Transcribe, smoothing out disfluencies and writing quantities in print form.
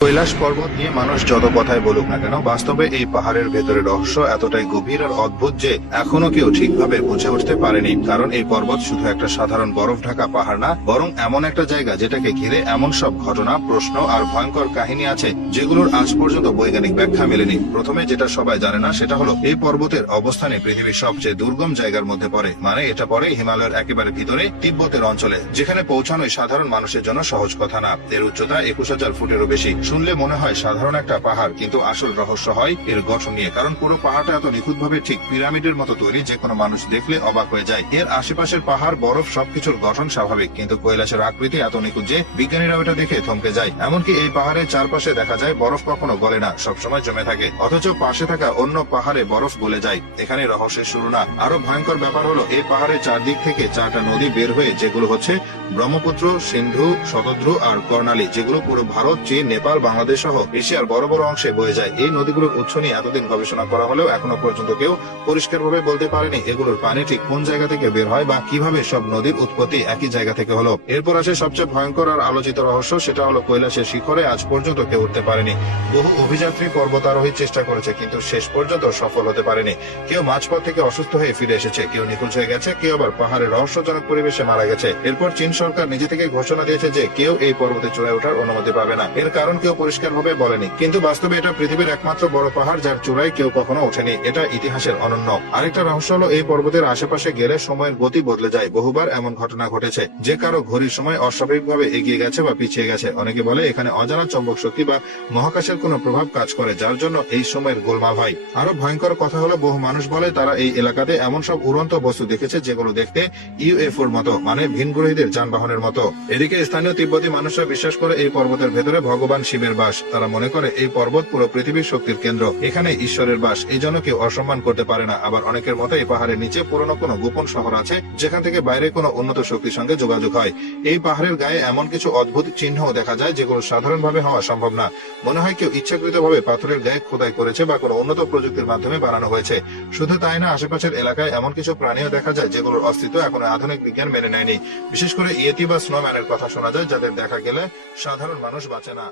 কৈলাস পর্বত নিয়ে মানুষ যত কথাই বলুক না কেন, বাস্তবে এই পাহাড়ের ভেতরে রহস্য এতটাই গভীর আর অদ্ভুত যে এখনো কেউ ঠিকভাবে বুঝে উঠতে পারেনি। কারণ এই পর্বত শুধু একটা সাধারণ বরফ ঢাকা পাহাড় না, বরং এমন একটা জায়গা যেটাকে ঘিরে এমন সব ঘটনা, প্রশ্ন আর ভয়ঙ্কর কাহিনী আছে যেগুলোর আজ পর্যন্ত বৈজ্ঞানিক ব্যাখ্যা মেলেনি। প্রথমে যেটা সবাই জানে না সেটা হলো এই পর্বতের অবস্থানে পৃথিবীর সবচেয়ে দুর্গম জায়গার মধ্যে পড়ে। মানে এটা পড়ে হিমালয়ের একেবারে ভিতরে তিব্বতের অঞ্চলে, যেখানে পৌঁছানোই সাধারণ মানুষের জন্য সহজ কথা না। এর উচ্চতা 21,000 ফুটেরও বেশি। শুনলে মনে হয় সাধারণ একটা পাহাড়, কিন্তু আসল রহস্য হয় এর গঠন নিয়ে। কারণ পুরো পাহাড়টা এত নিখুঁতভাবে ঠিক পিরামিডের মতো তৈরি যে কোনো মানুষ দেখলে অবাক হয়ে যায়। এর আশেপাশের পাহাড়, বরফ সবকিছুর গঠন স্বাভাবিক, কিন্তু কৈলাসের আকৃতি এত নিখুঁত যে বিজ্ঞানীরা ওটা দেখে থমকে যায়। এমনকি এই পাহাড়ের চারপাশে দেখা যায় বরফ কখনো গলে না, সবসময় জমে থাকে। অথচ পাশে থাকা অন্য পাহাড়ে বরফ গলে যায়। এখানে রহস্যের শুরু না। আরো ভয়ঙ্কর ব্যাপার হলো এই পাহাড়ের চারদিক থেকে 4টা নদী বের হয়ে, যেগুলো হচ্ছে ব্রহ্মপুত্র, সিন্ধু, শতদ্রু আর কর্ণালী, যেগুলো পুরো ভারত, চীন, নেপাল, বাংলাদেশ সহ এশিয়ার বড় বড় অংশে বয়ে যায়। এই নদীগুলোর উৎস নিয়ে এতদিন গবেষণা করা হলেও এখনো পর্যন্ত কেউ পরিষ্কারভাবে বলতে পারেনি এগুলোর পানি ঠিক কোন জায়গা থেকে বের হয় বা কিভাবে সব নদীর উৎপত্তি একই জায়গা থেকে হলো। এরপর আসে সবচেয়ে ভয়ঙ্কর আর আলোচিত রহস্য, সেটা হলো কৈলাসের শিখরে আজ পর্যন্ত কেউ উঠতে পারেনি। বহু অভিযাত্রী, পর্বতারোহী চেষ্টা করেছে, কিন্তু শেষ পর্যন্ত সফল হতে পারেনি। কেউ মাঝপথ থেকে অসুস্থ হয়ে ফিরে এসেছে, কেউ নিখোঁজ হয়ে গেছে, কেউ আবার পাহাড়ের রহস্যজনক পরিবেশে মারা গেছে। এরপর চীন সরকার নিজে থেকে ঘোষণা দিয়েছে যে কেউ এই পর্বতে চূড়ায় ওঠার অনুমতি পাবে না। এর কারণ কেউ পরিষ্কারভাবে বলেনি, কিন্তু বাস্তবে এটা পৃথিবীর একমাত্র বড় পাহাড় যার চূড়ায় কেউ কখনো ওঠেনি। এটা ইতিহাসের অনন্য। আরেকটা রহস্য হলো এই পর্বতের আশেপাশে গেলে সময়ের গতি বদলে যায়। বহুবার এমন ঘটনা ঘটেছে যে কারো ঘড়ির সময় অস্বাভাবিকভাবে এগিয়ে গেছে বা পিছিয়ে গেছে। অনেকে বলে এখানে অজানা চৌম্বক শক্তি বা মহাকাশের কোনো প্রভাব কাজ করে, যার জন্য এই সময়ের গোলমাল হয়। আরো ভয়ঙ্কর কথা হলো বহু মানুষ বলে তারা এই এলাকাতে এমন সব উড়ন্ত বস্তু দেখেছে যেগুলো দেখতে ইউএফওর মতো, মানে ভিনগ্রহীদের যানবাহনের মতো। এদিকে স্থানীয় তিব্বতী মানুষরা বিশ্বাস করে এই পর্বতের ভেতরে ভগবান শিবের বাস। তারা মনে করে এই পর্বত পুরো পৃথিবীর শক্তির কেন্দ্র, এখানে ঈশ্বরের বাস, এই জন্য কেউ অসম্মান করতে পারে না। আবার অনেকের মতে এই পাহাড়ের নিচে পুরনো কোনো গোপন শহর আছে যেখান থেকে বাইরে কোনো উন্নত শক্তির সঙ্গে যোগাযোগ হয়। এই পাহাড়ের গায়ে এমন কিছু অদ্ভুত চিহ্ন দেখা যায় যেগুলো সাধারণভাবে হওয়া সম্ভব না। মনে হয় কেউ ইচ্ছাকৃতভাবে পাথরের গায়ে খোদাই করেছে বা কোনো উন্নত প্রযুক্তির মাধ্যমে বানানো হয়েছে। শুধু তাই না, আশেপাশের এলাকায় এমন কিছু প্রাণীও দেখা যায় যেগুলোর অস্তিত্ব এখনো আধুনিক বিজ্ঞান মেনে নেয়নি। বিশেষ করে ইয়েতি বা স্নোম্যানের কথা শোনা যায়, যাদের দেখা গেলে সাধারণ মানুষ বাঁচে না।